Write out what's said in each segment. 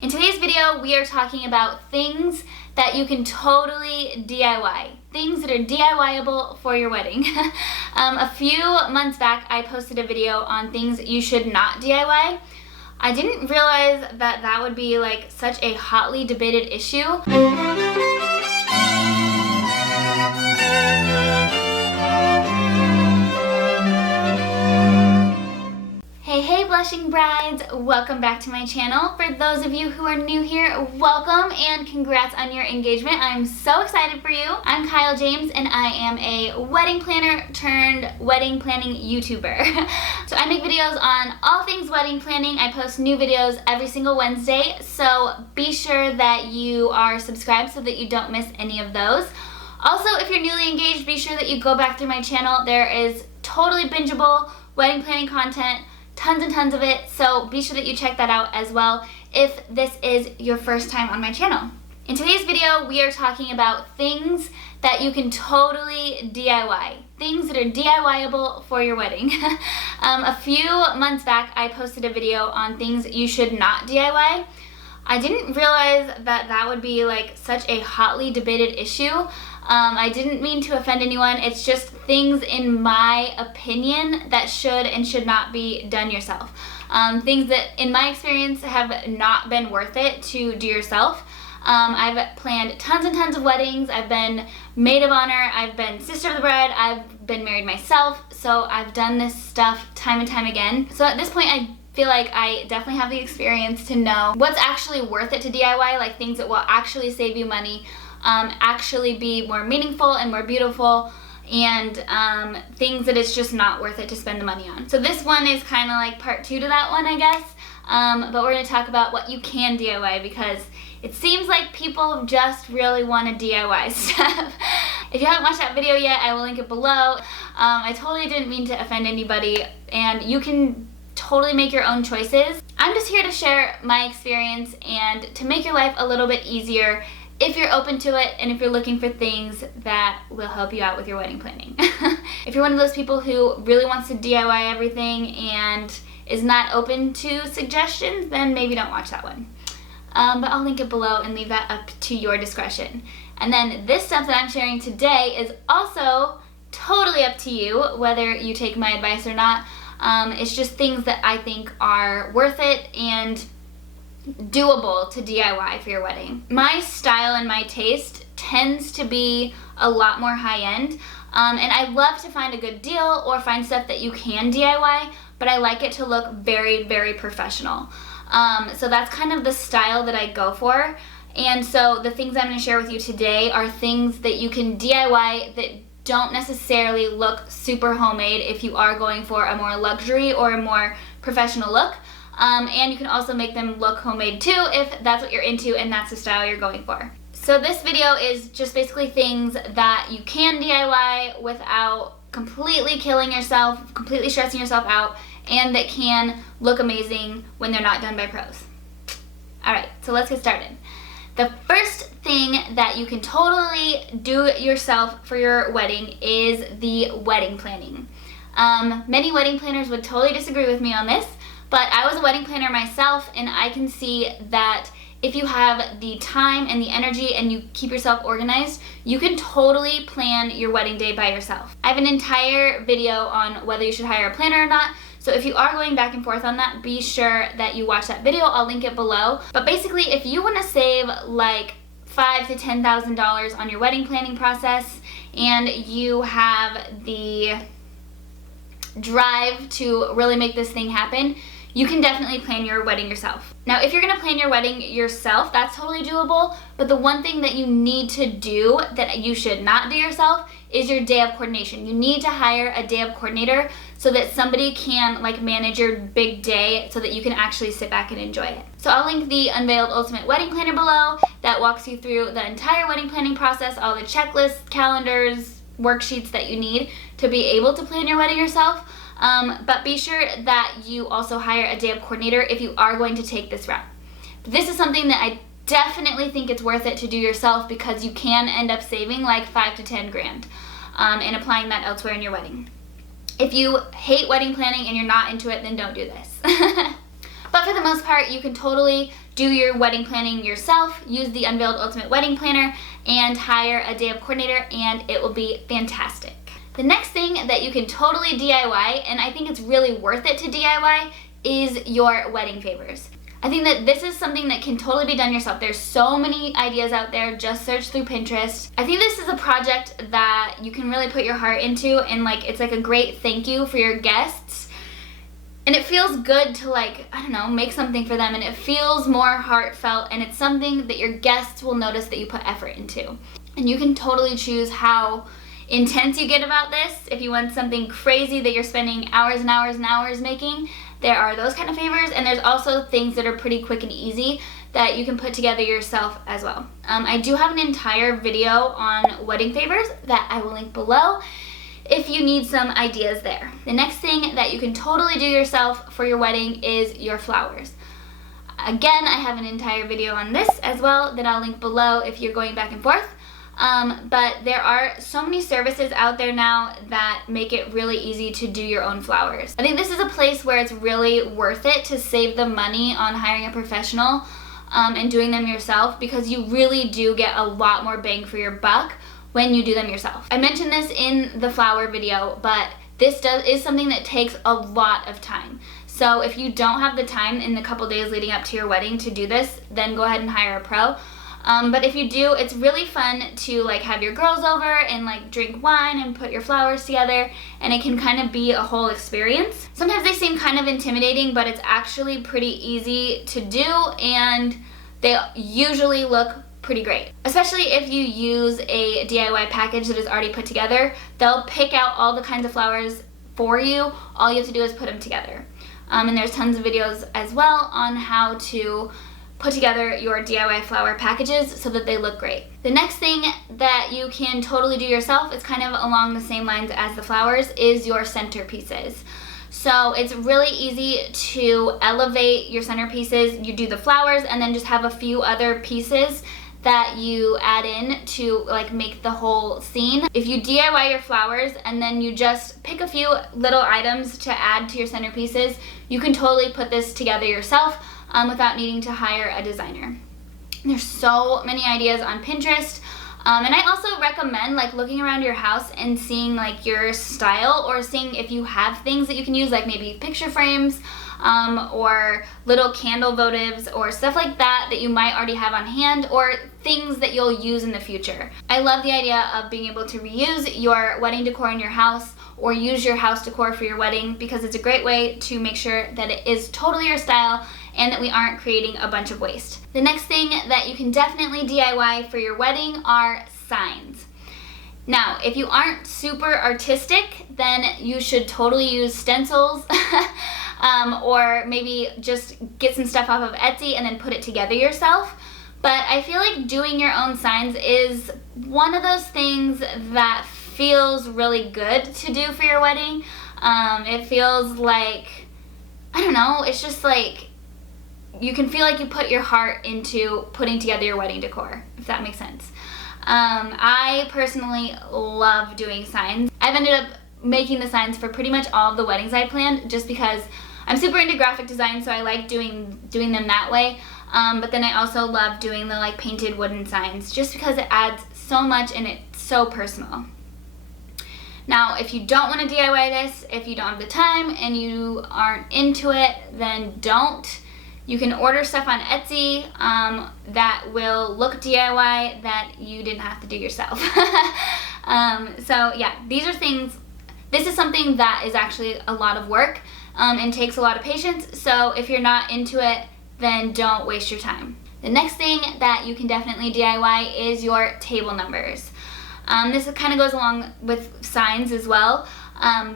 In today's video, we are talking about things that you can totally DIY. Things that are DIY-able for your wedding. A few months back, I posted a video on things you should not DIY. I didn't realize that that would be like such a hotly debated issue. Hey blushing brides, welcome back to my channel. For those of you who are new here, welcome and congrats on your engagement. I'm so excited for you. I'm Kyle James and I am a wedding planner turned wedding planning YouTuber. So I make videos on all things wedding planning. I post new videos every single Wednesday, so be sure that you are subscribed so that you don't miss any of those. Also, if you're newly engaged, be sure that you go back through my channel. There is totally bingeable wedding planning content. Tons and tons of it, so be sure that you check that out as well if this is your first time on my channel. In today's video, we are talking about things that you can totally DIY. Things that are DIY-able for your wedding. A few months back, I posted a video on things you should not DIY. I didn't realize that that would be like such a hotly debated issue. I didn't mean to offend anyone. It's just things in my opinion that should and should not be done yourself. Things that in my experience have not been worth it to do yourself. I've planned tons and tons of weddings. I've been maid of honor. I've been sister of the bride. I've been married myself. So I've done this stuff time and time again. So at this point, I feel like I definitely have the experience to know what's actually worth it to DIY, like things that will actually save you money, actually be more meaningful and more beautiful, and things that it's just not worth it to spend the money on. So this one is kind of like part 2 to that one, I guess. But we're going to talk about what you can DIY because it seems like people just really want to DIY stuff. If you haven't watched that video yet, I will link it below. I totally didn't mean to offend anybody, and you can totally make your own choices. I'm just here to share my experience and to make your life a little bit easier if you're open to it and if you're looking for things that will help you out with your wedding planning. If you're one of those people who really wants to DIY everything and is not open to suggestions, then maybe don't watch that one. But I'll link it below and leave that up to your discretion. And then this stuff that I'm sharing today is also totally up to you, whether you take my advice or not. It's just things that I think are worth it and doable to DIY for your wedding. My style and my taste tends to be a lot more high-end, and I love to find a good deal or find stuff that you can DIY, but I like it to look very, very professional. So that's kind of the style that I go for, and so the things I'm going to share with you today are things that you can DIY that don't necessarily look super homemade if you are going for a more luxury or a more professional look. And you can also make them look homemade too if that's what you're into and that's the style you're going for. So this video is just basically things that you can DIY without completely killing yourself, completely stressing yourself out, and that can look amazing when they're not done by pros. Alright, so let's get started. The first thing that you can totally do yourself for your wedding is the wedding planning. Many wedding planners would totally disagree with me on this, but I was a wedding planner myself, and I can see that if you have the time and the energy and you keep yourself organized, you can totally plan your wedding day by yourself. I have an entire video on whether you should hire a planner or not, so if you are going back and forth on that, be sure that you watch that video. I'll link it below. But basically, if you want to save like $5,000 to $10,000 on your wedding planning process and you have the drive to really make this thing happen, you can definitely plan your wedding yourself. Now, if you're gonna plan your wedding yourself, that's totally doable, but the one thing that you need to do that you should not do yourself is your day of coordination. You need to hire a day of coordinator so that somebody can like manage your big day so that you can actually sit back and enjoy it. So I'll link the Unveiled Ultimate Wedding Planner below that walks you through the entire wedding planning process, all the checklists, calendars, worksheets that you need to be able to plan your wedding yourself. But be sure that you also hire a day of coordinator if you are going to take this route. This is something that I definitely think it's worth it to do yourself because you can end up saving like 5 to 10 grand and applying that elsewhere in your wedding. If you hate wedding planning and you're not into it, then don't do this. But for the most part, you can totally do your wedding planning yourself, use the Unveiled Ultimate Wedding Planner, and hire a day of coordinator, and it will be fantastic. The next thing that you can totally DIY, and I think it's really worth it to DIY, is your wedding favors. I think that this is something that can totally be done yourself. There's so many ideas out there. Just search through Pinterest. I think this is a project that you can really put your heart into, and like it's like a great thank you for your guests. And it feels good to, like, I don't know, make something for them, and it feels more heartfelt, and it's something that your guests will notice that you put effort into. And you can totally choose how intense you get about this. If you want something crazy that you're spending hours and hours and hours making, there are those kind of favors, and there's also things that are pretty quick and easy that you can put together yourself as well. I do have an entire video on wedding favors that I will link below if you need some ideas there. The next thing that you can totally do yourself for your wedding is your flowers. Again, I have an entire video on this as well that I'll link below if you're going back and forth. But there are so many services out there now that make it really easy to do your own flowers. I think this is a place where it's really worth it to save the money on hiring a professional and doing them yourself, because you really do get a lot more bang for your buck when you do them yourself. I mentioned this in the flower video, but this is something that takes a lot of time. So if you don't have the time in the couple days leading up to your wedding to do this, then go ahead and hire a pro. But if you do, it's really fun to like have your girls over and like drink wine and put your flowers together, and it can kind of be a whole experience. Sometimes they seem kind of intimidating, but it's actually pretty easy to do, and they usually look pretty great. Especially if you use a DIY package that is already put together, they'll pick out all the kinds of flowers for you. All you have to do is put them together. And there's tons of videos as well on how to put together your DIY flower packages so that they look great. The next thing that you can totally do yourself, is kind of along the same lines as the flowers, is your centerpieces. So it's really easy to elevate your centerpieces. You do the flowers and then just have a few other pieces that you add in to like make the whole scene. If you DIY your flowers and then you just pick a few little items to add to your centerpieces, you can totally put this together yourself without needing to hire a designer. There's so many ideas on Pinterest. And I also recommend like looking around your house and seeing like your style, or seeing if you have things that you can use, like maybe picture frames or little candle votives or stuff like that that you might already have on hand, or things that you'll use in the future. I love the idea of being able to reuse your wedding decor in your house, or use your house decor for your wedding, because it's a great way to make sure that it is totally your style and that we aren't creating a bunch of waste. The next thing that you can definitely DIY for your wedding are signs. Now, if you aren't super artistic, then you should totally use stencils or maybe just get some stuff off of Etsy and then put it together yourself. But I feel like doing your own signs is one of those things that feels really good to do for your wedding. It feels like, I don't know, it's just like you can feel like you put your heart into putting together your wedding decor, if that makes sense. I personally love doing signs. I've ended up making the signs for pretty much all of the weddings I planned, just because I'm super into graphic design, so I like doing them that way. But then I also love doing the like painted wooden signs, just because it adds so much and it's so personal. Now, if you don't want to DIY this, if you don't have the time and you aren't into it, then don't. You can order stuff on Etsy that will look DIY that you didn't have to do yourself. So yeah, these are things, this is something that is actually a lot of work and takes a lot of patience. So if you're not into it, then don't waste your time. The next thing that you can definitely DIY is your table numbers. This kind of goes along with signs as well,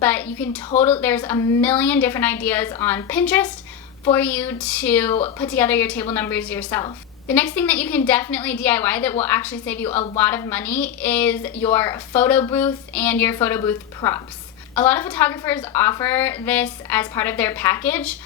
but you can there's a million different ideas on Pinterest for you to put together your table numbers yourself. The next thing that you can definitely DIY that will actually save you a lot of money is your photo booth and your photo booth props. A lot of photographers offer this as part of their package,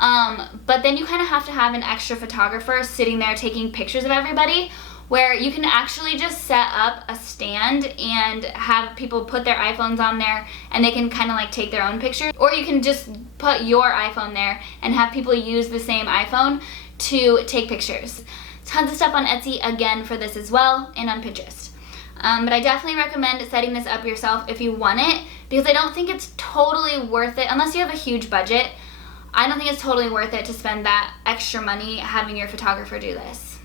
but then you kind of have to have an extra photographer sitting there taking pictures of everybody, where you can actually just set up a stand and have people put their iPhones on there and they can kind of like take their own pictures. Or you can just put your iPhone there and have people use the same iPhone to take pictures. Tons of stuff on Etsy again for this as well, and on Pinterest. But I definitely recommend setting this up yourself if you want it, because I don't think it's totally worth it, unless you have a huge budget. I don't think it's totally worth it to spend that extra money having your photographer do this.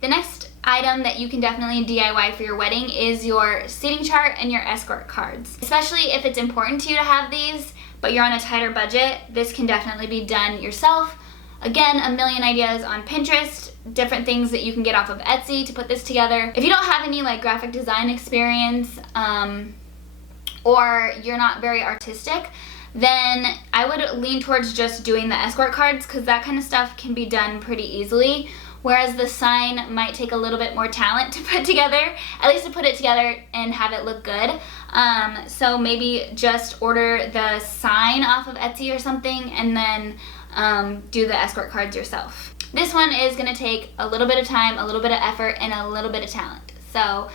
The next item that you can definitely DIY for your wedding is your seating chart and your escort cards. Especially if it's important to you to have these, but you're on a tighter budget, this can definitely be done yourself. Again, a million ideas on Pinterest, different things that you can get off of Etsy to put this together. If you don't have any like graphic design experience, or you're not very artistic, then I would lean towards just doing the escort cards, because that kind of stuff can be done pretty easily, whereas the sign might take a little bit more talent to put together, at least to put it together and have it look good. So maybe just order the sign off of Etsy or something, and then do the escort cards yourself. This one is going to take a little bit of time, a little bit of effort, and a little bit of talent. So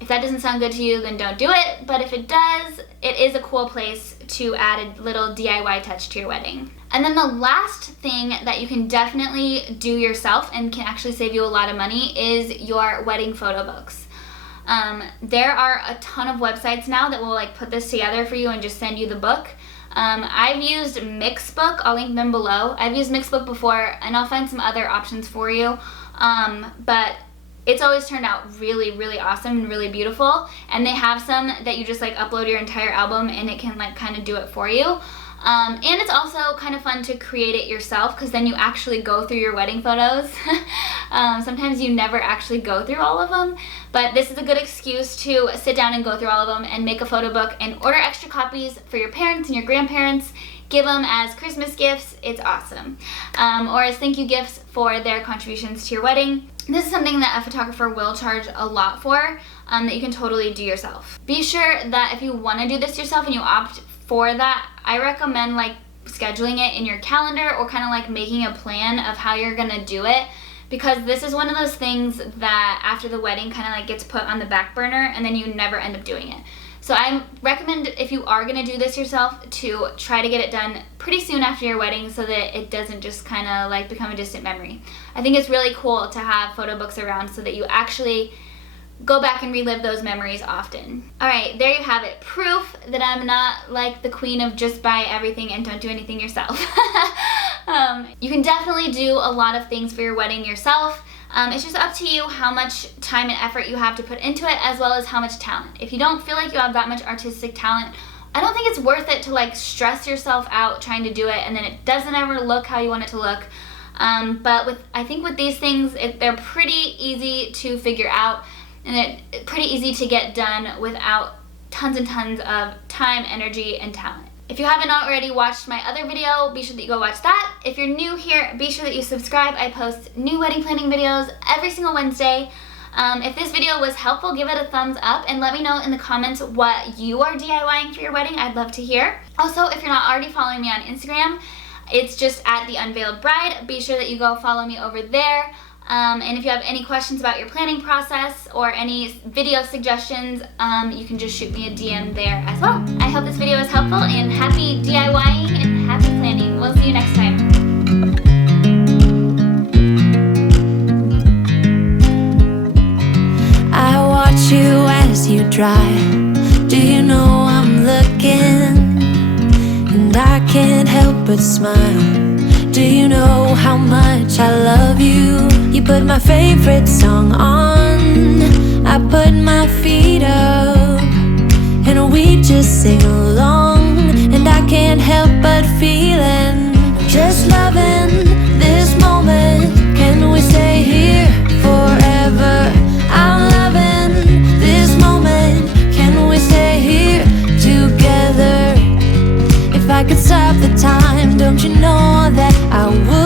if that doesn't sound good to you, then don't do it. But if it does, it is a cool place to add a little DIY touch to your wedding. And then the last thing that you can definitely do yourself and can actually save you a lot of money is your wedding photo books. There are a ton of websites now that will like put this together for you and just send you the book. I've used Mixbook, I'll link them below. I've used Mixbook before, and I'll find some other options for you. But it's always turned out really, really awesome and really beautiful. And they have some that you just like upload your entire album and it can like kind of do it for you. And it's also kind of fun to create it yourself, because then you actually go through your wedding photos. Sometimes you never actually go through all of them, but this is a good excuse to sit down and go through all of them and make a photo book and order extra copies for your parents and your grandparents. Give them as Christmas gifts. It's awesome. Or as thank you gifts for their contributions to your wedding. This is something that a photographer will charge a lot for, that you can totally do yourself. Be sure that if you want to do this yourself and you opt for that, I recommend like scheduling it in your calendar, or kind of like making a plan of how you're gonna do it, because this is one of those things that after the wedding kind of like gets put on the back burner and then you never end up doing it. So I recommend, if you are gonna do this yourself, to try to get it done pretty soon after your wedding so that it doesn't just kind of like become a distant memory. I think it's really cool to have photo books around so that you actually go back and relive those memories often. Alright, there you have it. Proof that I'm not like the queen of just buy everything and don't do anything yourself. You can definitely do a lot of things for your wedding yourself. It's just up to you how much time and effort you have to put into it, as well as how much talent. If you don't feel like you have that much artistic talent, I don't think it's worth it to like stress yourself out trying to do it and then it doesn't ever look how you want it to look. But I think with these things, they're pretty easy to figure out, and it's pretty easy to get done without tons and tons of time, energy, and talent. If you haven't already watched my other video, be sure that you go watch that. If you're new here, be sure that you subscribe. I post new wedding planning videos every single Wednesday. If this video was helpful, give it a thumbs up and let me know in the comments what you are DIYing for your wedding. I'd love to hear. Also, if you're not already following me on Instagram, it's just at The Unveiled Bride. Be sure that you go follow me over there. And if you have any questions about your planning process or any video suggestions, you can just shoot me a DM there as well. I hope this video was helpful, and happy DIYing and happy planning. We'll see you next time. I watch you as you drive. Do you know I'm looking? And I can't help but smile. Do you know how much I love you? You put my favorite song on, I put my feet up, and we just sing along. And I can't help but feeling, just loving this moment. Can we stay here forever? I'm loving this moment. Can we stay here together? If I could stop the time, don't you know that I would?